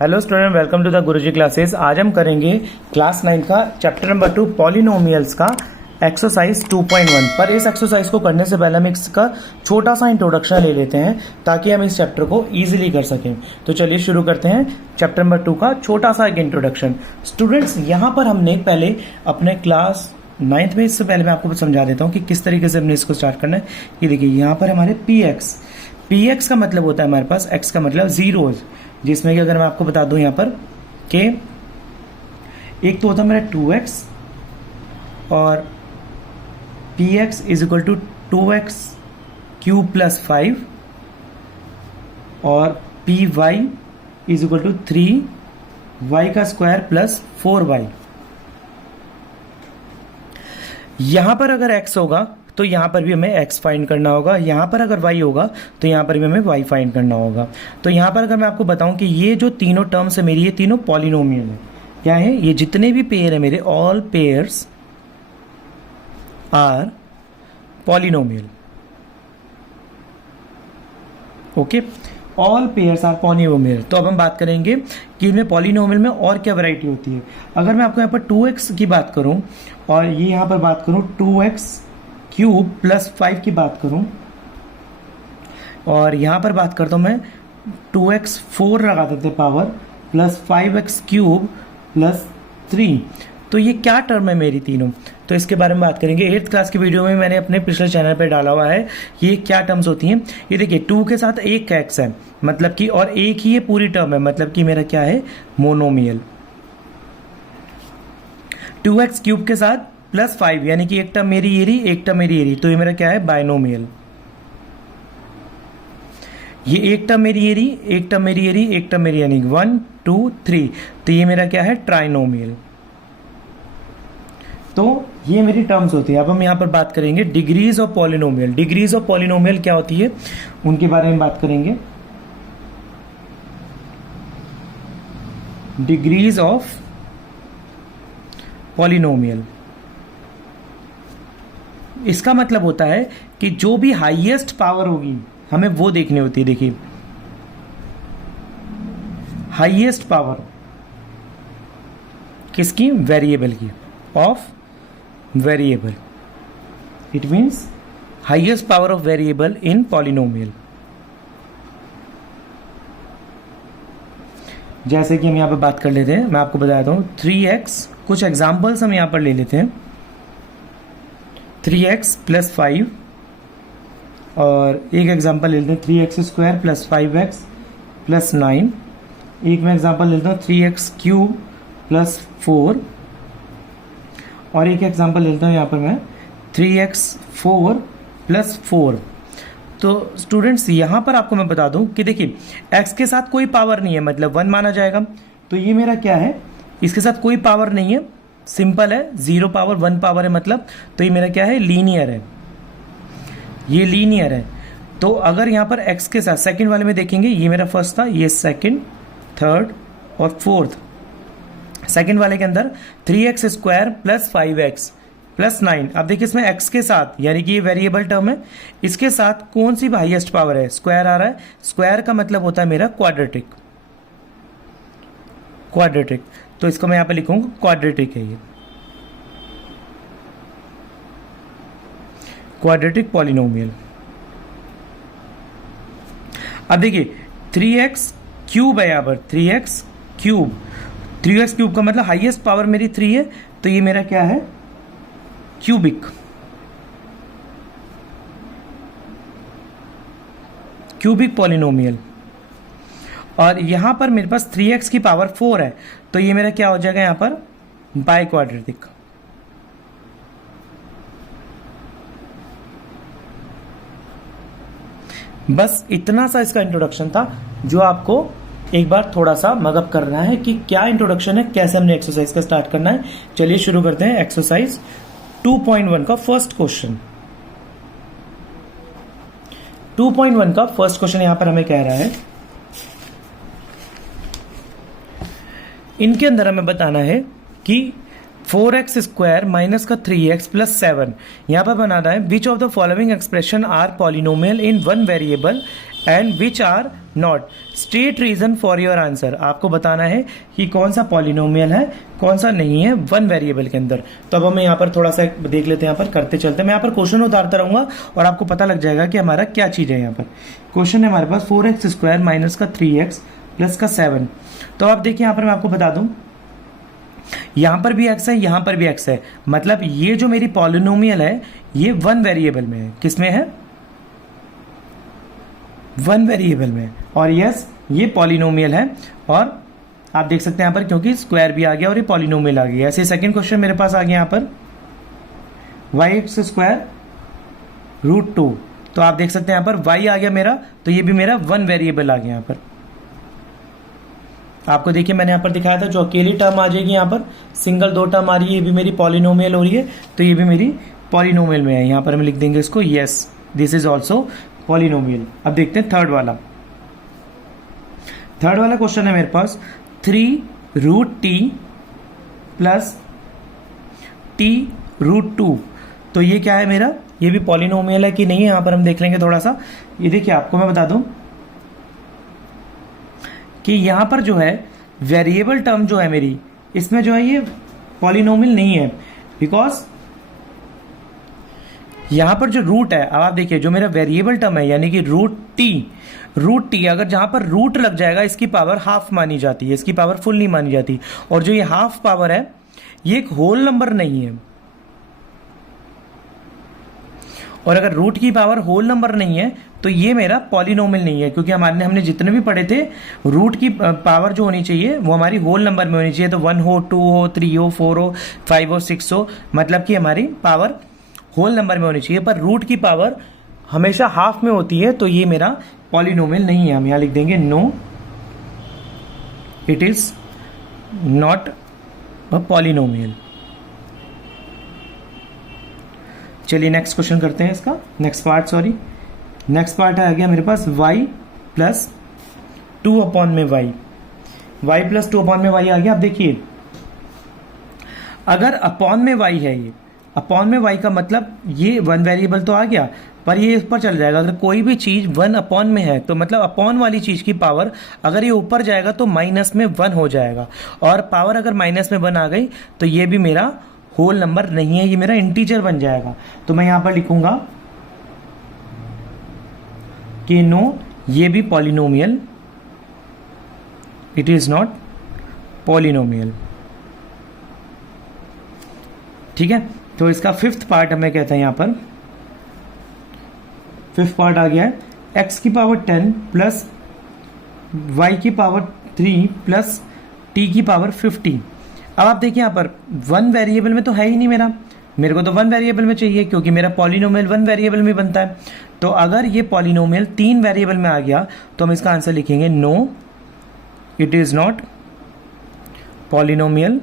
Hello student, welcome to the Guruji classes. आज हम करेंगे क्लास 9 का चैप्टर नंबर 2 पॉलिनोमियल्स का एक्सरसाइज 2.1। पर इस एक्सरसाइज को करने से पहले हम इसका छोटा सा इंट्रोडक्शन ले लेते हैं ताकि हम इस चैप्टर को इजीली कर सकें। तो चलिए शुरू करते हैं चैप्टर नंबर 2 का छोटा सा एक इंट्रोडक्शन। स्टूडेंट्स, यहाँ पर हमने पहले अपने क्लास 9th में, इससे पहले मैं आपको समझा देता हूँ कि किस तरीके से हमने इसको स्टार्ट करना है। ये देखिए, यहाँ पर हमारे पी एक्स का मतलब होता है हमारे पास, एक्स का मतलब जीरोज, जिसमें कि अगर मैं आपको बता दूं यहाँ पर कि एक तो होता है मेरा 2x और P X is equal to 2x cube plus 5 और P Y is equal to 3y का स्क्वायर प्लस 4y। यहां पर अगर x होगा तो यहां पर भी हमें x फाइंड करना होगा, यहां पर अगर y होगा तो यहां पर भी हमें y फाइंड करना होगा। तो यहां पर अगर मैं आपको बताऊं कि ये जो तीनों टर्म्स है मेरी, ये तीनों पॉलिनोमियल है। क्या है? ये जितने भी पेयर है मेरे, all pairs are polynomial. Okay, all pairs are polynomial. तो अब हम बात करेंगे कि इनमें पॉलिनोमियल में और क्या वैरायटी होती है। अगर मैं आपको यहाँ पर 2x की बात करूं और ये यहाँ पर बात करूं 2x क्यूब प्लस 5 की बात करूं, और यहां पर बात करता हूं मैं 2x 4 लगा देते power plus 5x cube plus 3, तो ये क्या टर्म है मेरी तीनों। तो इसके बारे में बात करेंगे। 8th क्लास की वीडियो में मैंने अपने पिछले चैनल पे डाला हुआ है ये क्या टर्म्स होती हैं। ये देखिए, 2 के साथ एक x है, मतलब कि, और एक ही ये पूरी टर्म है, मतलब कि मेरा क्या है, मोनोमियल। 2x क्यूब के साथ प्लस 5, यानी कि एक टर्म मेरी ये रही, एक टर्म मेरी ये रही, तो ये मेरा क्या है, बाइनोमियल। ये एक टर्म मेरी ये रही, एक टर्म मेरी ये रही, एक टर्म मेरी, यानी 1 2 3, तो ये मेरा क्या है, ट्राइनोमियल। तो ये मेरी टर्म्स होती है। अब हम यहां पर बात करेंगे degrees of polynomial. Degrees of polynomial क्या होती है उनके बारे में बात करेंगे। डिग्रीज ऑफ पॉलिनोमियल, इसका मतलब होता है कि जो भी हाईएस्ट पावर होगी हमें वो देखनी होती है। देखिए, हाईएस्ट पावर किसकी, वेरिएबल की, of variable. It means highest power of variable in polynomial. जैसे कि हम यहां पर बात कर लेते हैं, मैं आपको बताता हूं 3x, कुछ एग्जांपल्स हम यहां पर ले लेते हैं। 3x प्लस 5, और एक एग्जांपल ले लेते हैं 3x square plus 5x plus 9। एक मैं एग्जांपल लेता हूँ 3x क्यूब प्लस 4, और एक एग्जांपल लेता हूँ यहाँ पर मैं 3x 4 प्लस 4। तो स्टूडेंट्स, यहाँ पर आपको मैं बता दूं कि देखिए, x के साथ कोई पावर नहीं है, मतलब 1 माना जाएगा। तो ये मेरा क्या है, इसके साथ कोई पावर नहीं है, सिंपल है, 0 पावर 1 पावर है मतलब। तो ये मेरा क्या है, लीनियर है, ये लीनियर है। तो अगर यहाँ पर x के साथ सेकंड वाले में देखेंगे, ये मेरा फर्स्ट था, ये सेकंड, थर्ड और फोर्थ। सेकंड वाले के अंदर 3x square plus 5x plus 9। अब देखिए, इसमें x के साथ, यानी कि ये वेरिएबल टर्म है, इसके साथ कौन सी हाईएस्ट पावर है, स्क्वायर आ रहा है। स्क्वायर का मतलब होता है मेरा क्वाड्रेटिक, क्वाड्रेटिक। तो इसको मैं यहां पे लिखूंगा क्वाड्रेटिक है, ये क्वाड्रेटिक पॉलिनोमियल। अब देखिए, 3x क्यूब है यहां पर, 3x क्यूब, 3x क्यूब का मतलब हाईएस्ट पावर मेरी 3 है, तो ये मेरा क्या है, क्यूबिक, क्यूबिक पॉलिनोमियल। और यहां पर मेरे पास 3x की पावर 4 है, तो ये मेरा क्या हो जाएगा यहां पर, बाई क्वाड्रेटिक। बस इतना सा इसका इंट्रोडक्शन था, जो आपको एक बार थोड़ा सा मगअप करना है कि क्या इंट्रोडक्शन है, कैसे हमने एक्सरसाइज का स्टार्ट करना है। चलिए शुरू करते हैं एक्सरसाइज 2.1 का फर्स्ट क्वेश्चन। 2.1 का फर्स्ट क्वेश्चन यहां पर हमें कह रहा है, इनके अंदर हमें बताना है कि 4x स्क्वायर माइनस का 3x प्लस 7, यहाँ पर बनाना है which of the following expression are polynomial in one variable and which are not. State reason for your answer, आपको बताना है कि कौन सा पॉलिनोमियल है कौन सा नहीं है वन वेरिएबल के अंदर। तो अब हम यहाँ पर थोड़ा सा देख लेते हैं, यहाँ पर करते चलते हैं। मैं यहाँ पर क्वेश्चन उतारता रहूंगा और आपको पता लग जाएगा कि हमारा क्या चीज है। यहाँ पर क्वेश्चन है हमारे पास 4x² माइनस का 3x प्लस का 7। तो आप देखिए यहाँ पर मैं आपको बता दूं, यहां पर भी x है यहां पर भी x है, मतलब ये जो मेरी पॉलिनोमियल है ये वन वेरिएबल में है। किसमें है? वन वेरिएबल में। और यस ये पॉलिनोमियल है, और आप देख सकते हैं यहां पर क्योंकि स्क्वायर भी आ गया और ये पॉलिनोमियल आ गया। ऐसे सेकंड क्वेश्चन मेरे पास आ गया यहां पर y² √2। तो आप देख सकते हैं यहां पर y आ गया मेरा, तो ये भी मेरा वन वेरिएबल आ गया। यहां पर आपको देखिए मैंने यहां पर दिखाया था, जो अकेली टर्म आ जाएगी यहां पर सिंगल 2 टर्म आ रही है, ये भी मेरी पॉलिनोमियल हो रही है, तो ये भी मेरी पॉलिनोमियल में है। यहां पर हम लिख देंगे इसको yes this is also polynomial. अब देखते हैं थर्ड वाला क्वेश्चन है मेरे पास 3√t प्लस t√2। तो ये क्या है मेरा, ये भी पॉलिनोमियल है कि नहीं है, यहां पर हम देख लेंगे थोड़ा सा। ये देखिए आपको मैं बता दूं कि यहां पर जो है वेरिएबल टर्म जो है मेरी, इसमें जो है ये पॉलिनोमियल नहीं है, बिकॉज यहां पर जो रूट है, अब आप देखिए जो मेरा वेरिएबल टर्म है यानी कि √t अगर जहां पर रूट लग जाएगा इसकी पावर हाफ मानी जाती है, इसकी पावर फुल नहीं मानी जाती। और जो ये हाफ पावर है ये एक होल नंबर नहीं है, और अगर रूट की पावर होल नंबर नहीं है तो ये मेरा पॉलिनोमियल नहीं है, क्योंकि हमने जितने भी पढ़े थे रूट की पावर जो होनी चाहिए वो हमारी होल नंबर में होनी चाहिए। तो 1 हो 2 हो 3 हो 4 हो 5 हो 6 हो, मतलब कि हमारी पावर होल नंबर में होनी चाहिए, पर रूट की पावर हमेशा हाफ में होती है, तो ये मेरा पॉलिनोमियल नहीं है। हम यहां लिख देंगे no it is not a polynomial. चलिए नेक्स्ट क्वेश्चन करते हैं इसका, नेक्स्ट पार्ट आ गया मेरे पास y plus 2/y plus 2/y आ गया। अब देखिए अगर अपॉन में y है, ये अपॉन में y का मतलब ये वन वेरिएबल तो आ गया, पर ये ऊपर चल जाएगा। अगर कोई भी चीज 1/में है तो मतलब अपॉन वाली चीज की पावर अगर ये ऊपर जाएगा तो माइनस में 1 हो जाएगा, और पावर अगर माइनस में 1 आ गई तो ये भी मेरा होल नंबर नहीं है, ये मेरा इंटीजर बन जाएगा। तो मैं यहां पर लिखूंगा कि नो ये भी polynomial, it is not polynomial. ठीक है, तो इसका फिफ्थ पार्ट हमें कहते हैं, यहां पर फिफ्थ पार्ट आ गया है x की पावर 10 प्लस y की पावर 3 प्लस t की पावर 50। अब आप देखिए यहां पर वन वेरिएबल में तो है ही नहीं मेरे को तो वन वेरिएबल में चाहिए, क्योंकि मेरा पॉलिनोमियल वन वेरिएबल में बनता है। तो अगर ये पॉलिनोमियल 3 वेरिएबल में आ गया तो हम इसका आंसर लिखेंगे no it is not polynomial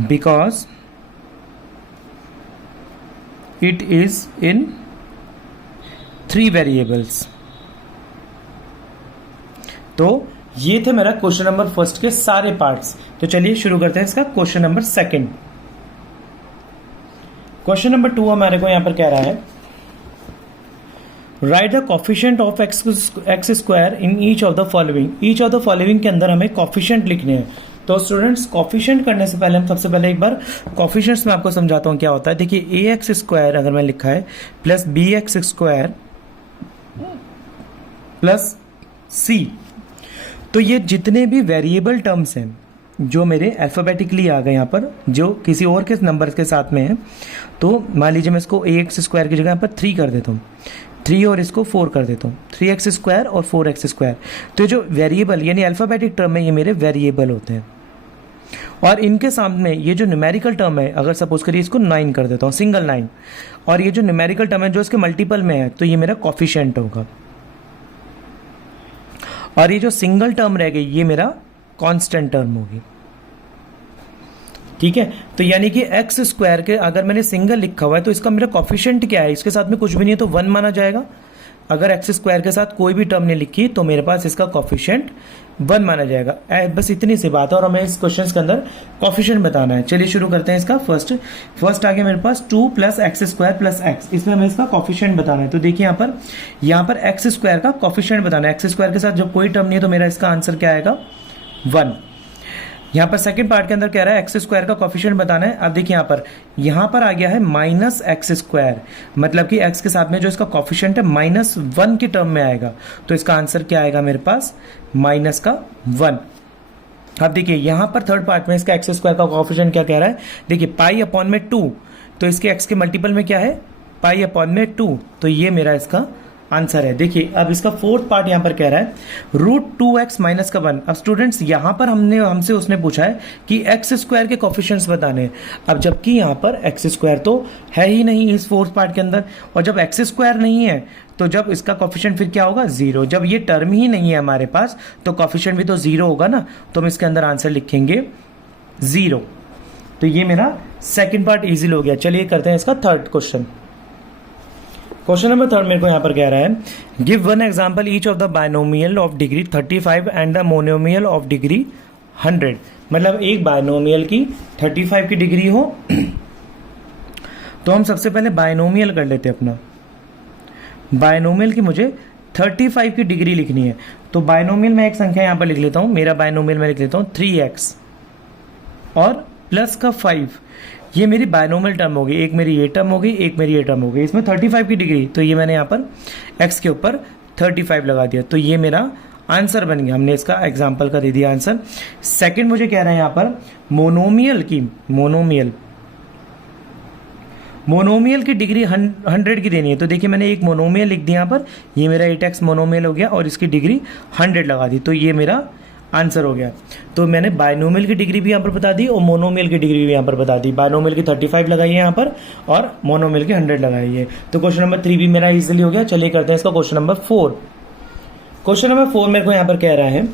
because it is in 3 variables. तो ये थे मेरा क्वेश्चन नंबर फर्स्ट के सारे पार्ट्स। तो चलिए शुरू करते हैं इसका question number second. Question number 2 हमारे को यहां पर कह रहा है right the coefficient of x square in each of the following. Each of the following के अंदर हमें कॉफिशिएंट लिखने हैं। तो स्टूडेंट्स कॉफिशिएंट करने से पहले हम सबसे पहले एक बार कॉफिशिएंट्स में आपको समझाता हूं क्या होता है। देखिए ax² अगर मैं लिखा है प्लस bx² प्लस c, तो ये जितने भी वेरिएबल टर्म्स हैं जो मेरे अल्फाबेटिकली आ गए यहाँ पर, जो किसी और के नंबर के साथ में है, तो मान लीजिए मैं इसको ax² की जगह यहाँ पर 3 कर देता हूँ, 3 और इसको 4 कर देता हूँ, 3x² और 4x²। तो ये जो वेरिएबल यानी अल्फाबेटिक टर्म है ये मेरे वेरिएबल होते हैं, और इनके सामने ये जो न्यूमेरिकल टर्म है, अगर सपोज करिए इसको 9 कर देता हूँ, सिंगल 9, और ये जो न्यूमेरिकल टर्म है जो इसके मल्टीपल में है तो ये मेरा कॉफिशिएंट होगा, और ये जो सिंगल टर्म रह गई ये मेरा कांस्टेंट टर्म होगी। ठीक है, तो यानी कि x² के अगर मैंने सिंगल लिखा हुआ है तो इसका मेरा कॉफिशिएंट क्या है, इसके साथ में कुछ भी नहीं है तो 1 माना जाएगा, अगर एक्स स्क्वायर के साथ कोई भी टर्म नहीं लिखी तो मेरे पास इसका कॉफिशिएंट 1 माना जाएगा। बस इतनी सी बात है और हमें इस क्वेश्चन के अंदर कॉफिशिएंट बताना है। चलिए शुरू करते हैं इसका। फर्स्ट आ गया मेरे पास 2 plus x square plus x, इसमें हमें इसका कॉफिशिएंट बताना है। तो देखिए यहाँ पर एक्स स्क्वायर का कॉफिशिएंट बताना है। एक्स स्क्वायर के साथ जब कोई टर्म नहीं है तो मेरा इसका आंसर क्या आएगा 1। यहाँ पर सेकंड पार्ट के अंदर कह रहा है एक्स स्क्वायर का कॉफिशिएंट बताना है। अब देखिए यहाँ पर आ गया है माइनस एक्स स्क्वायर, मतलब कि एक्स के साथ में जो इसका कॉफिशिएंट है -1 की टर्म में आएगा। तो इसका आंसर क्या आएगा मेरे पास -1। अब देखिए यहाँ पर थर्ड पार्ट में इसका एक्स स्क्वायर का कॉफिशिएंट क्या कह रहा है, देखिए π/2, तो इसके एक्स के मल्टीपल में क्या है π/2, तो ये मेरा इसका आंसर है। देखिए अब इसका फोर्थ पार्ट यहाँ पर कह रहा है √2x माइनस का 1। अब स्टूडेंट्स यहाँ पर हमसे उसने पूछा है कि एक्स स्क्वायर के कॉफिशिएंट्स बताने हैं। अब जबकि यहाँ पर एक्स स्क्वायर तो है ही नहीं इस फोर्थ पार्ट के अंदर, और जब एक्स स्क्वायर नहीं है तो जब इसका कॉफिशिएंट फिर क्या होगा 0। जब ये टर्म ही नहीं है हमारे पास तो कॉफिशिएंट भी तो 0 होगा ना, तो हम इसके अंदर आंसर लिखेंगे 0। तो ये मेरा सेकेंड पार्ट इजी हो गया। चलिए करते हैं इसका थर्ड क्वेश्चन। क्वेश्चन नंबर 3 मेरे को यहाँ पर कह रहा है give 1 example each of the binomial of degree 35 and the monomial of degree 100। मतलब एक बायनोमियल की 35 की डिग्री हो तो हम सबसे पहले बायनोमियल कर लेते हैं अपना। बायनोमियल की मुझे 35 की डिग्री लिखनी है, तो बायनोमियल में एक संख्या यहाँ पर लिख लेता हूँ। मेरा बायनोमियल में लिख लेता हूँ 3x और प्लस का 5। ये मेरी बायनोमियल टर्म होगी, एक मेरी ये टर्म होगी, एक मेरी ये टर्म होगी। इसमें 35 की डिग्री, तो ये मैंने यहाँ पर x के ऊपर 35 लगा दिया, तो ये मेरा आंसर बन गया। हमने इसका एग्जाम्पल का दे दिया आंसर। सेकंड मुझे कह रहे हैं यहाँ पर मोनोमियल की डिग्री 100 की देनी है। तो देखिए मैंने एक मोनोमियल लिख दिया यहाँ पर, ये मेरा 8x मोनोमियल हो गया और इसकी डिग्री 100 लगा दी, तो ये मेरा आंसर हो गया। तो मैंने बायनोमियल की डिग्री भी यहाँ पर बता दी और मोनोमियल की डिग्री भी यहाँ पर बता दी। बायनोमियल की 35 लगाई है यहाँ पर और मोनोमियल की 100 लगाई है। तो क्वेश्चन नंबर 3 भी मेरा इजीली हो गया। चलिए करते हैं इसका क्वेश्चन नंबर 4। क्वेश्चन नंबर 4 मेरे को यहाँ पर कह रहा है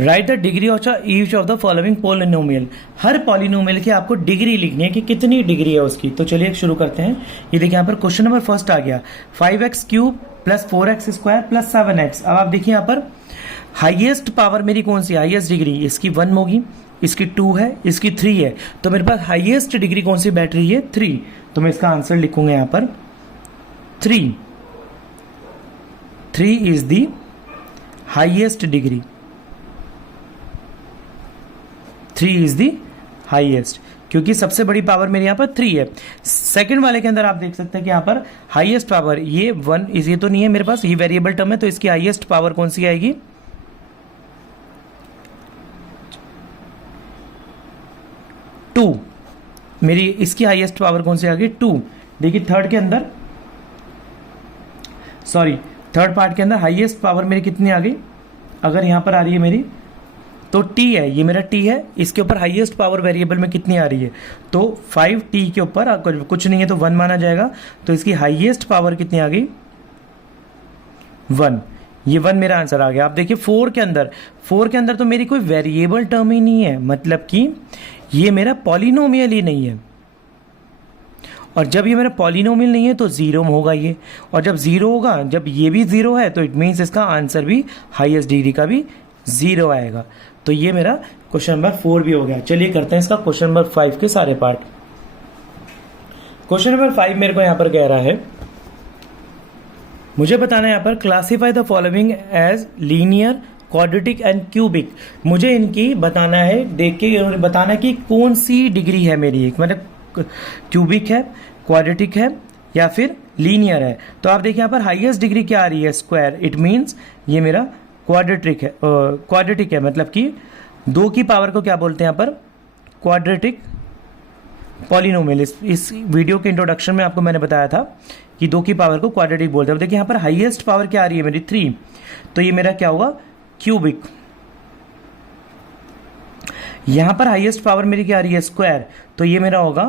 right the degree of each of the following polynomial. Her polynomial की आपको डिग्री लिखनी है कि कितनी डिग्री है उसकी। तो चलिए शुरू करते हैं। ये देखिए यहाँ पर क्वेश्चन नंबर फर्स्ट आ गया 5x³ + 4x² + 7x। अब आप देखिए यहाँ पर हाईएस्ट पावर मेरी कौन सी, हाईएस्ट डिग्री इसकी 1 होगी, इसकी 2 है, इसकी 3 है। तो मेरे पास हाईएस्ट डिग्री कौन सी बैठ रही है 3, तो मैं इसका आंसर लिखूंगा यहाँ पर 3 is the highest degree, 3 is the highest, क्योंकि सबसे बड़ी पावर मेरे यहाँ पर 3 है। सेकंड वाले के अंदर आप देख सकते हैं कि यहाँ पर हाईएस्ट पावर ये 1 ये तो नहीं है मेरे पास, ये वेरिएबल टर्म है, तो इसकी हाईएस्ट पावर कौन सी आएगी 2। मेरी इसकी हाईएस्ट पावर कौन सी आ गई 2। देखिए थर्ड पार्ट के अंदर हाईएस्ट पावर मेरी कितनी आ गई, अगर यहां पर आ रही है मेरी तो t है, ये मेरा t है, इसके ऊपर हाईएस्ट पावर वेरिएबल में कितनी आ रही है तो 5t के ऊपर कुछ नहीं है तो 1 माना जाएगा। तो इसकी हाईएस्ट पावर कितनी आ गई 1, ये 1 मेरा आंसर आ गया। आप देखिए 4 के अंदर तो मेरी कोई वेरिएबल टर्म ही नहीं है, मतलब कि ये मेरा पॉलिनोमियल ही नहीं है, और जब ये मेरा पॉलिनोमियल नहीं है तो 0 होगा ये, और जब 0 होगा, जब ये भी 0 है तो इट मीन्स इसका आंसर भी हाईएस्ट डिग्री का भी 0 आएगा। तो ये मेरा क्वेश्चन नंबर 4 भी हो गया। चलिए करते हैं इसका क्वेश्चन नंबर 5 के सारे पार्ट। क्वेश्चन नंबर 5 मेरे को यहां पर कह रहा है मुझे बताना है यहाँ पर classify the following as linear, quadratic and cubic. मुझे इनकी बताना है, देख के बताना है कि कौन सी डिग्री है मेरी, एक मतलब क्यूबिक है, क्वाड्रेटिक है या फिर लीनियर है। तो आप देखिए यहाँ पर हाईएस्ट डिग्री क्या आ रही है स्क्वायर, इट मीन्स ये मेरा क्वाड्रेटिक है, मतलब कि 2 की पावर को क्या बोलते हैं यहाँ पर क्वाड्रेटिक पॉलिनोमियल। इस वीडियो के इंट्रोडक्शन में आपको मैंने बताया था कि 2 की पावर को क्वाड्रेटिक बोलते हैं। अब देखिए यहाँ पर हाईएस्ट पावर क्या आ रही है मेरी 3, तो ये मेरा क्या होगा क्यूबिक। यहां पर हाईएस्ट पावर मेरी क्या आ रही है स्क्वायर, तो ये मेरा होगा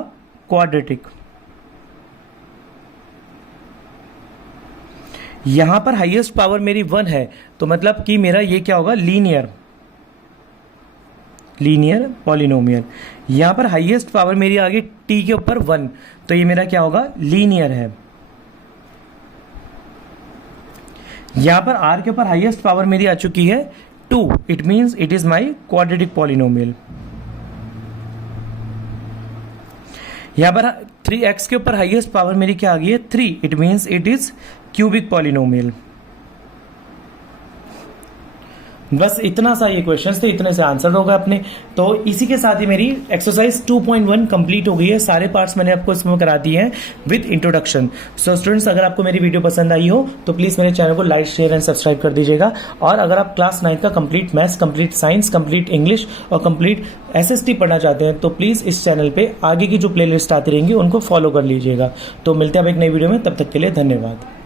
क्वाड्रेटिक। यहां पर हाईएस्ट पावर मेरी 1 है, तो मतलब कि मेरा ये क्या होगा लीनियर पॉलिनोमियल। यहां पर हाईएस्ट पावर मेरी आ गई t के ऊपर 1, तो ये मेरा क्या होगा लीनियर है। यहां पर r के ऊपर हाईएस्ट पावर मेरी आ चुकी है 2, it means it is my quadratic polynomial. यहां पर 3x के ऊपर हाईएस्ट पावर मेरी क्या आ गई है 3, it means it is cubic polynomial. बस इतना सा ये क्वेश्चंस थे, इतने से आंसर होगा अपने। तो इसी के साथ ही मेरी एक्सरसाइज 2.1 कंप्लीट हो गई है। सारे पार्ट्स मैंने आपको इसमें करा दिए हैं विद इंट्रोडक्शन। सो स्टूडेंट्स, अगर आपको मेरी वीडियो पसंद आई हो तो प्लीज मेरे चैनल को लाइक, शेयर एंड सब्सक्राइब कर दीजिएगा। और अगर आप क्लास 9 का complete maths, complete science, complete English और कंप्लीट SST पढ़ना चाहते हैं तो प्लीज इस चैनल पे आगे की जो प्लेलिस्ट आती रहेंगी उनको फॉलो कर लीजिएगा। तो मिलते हैं अब एक नई वीडियो में, तब तक के लिए धन्यवाद।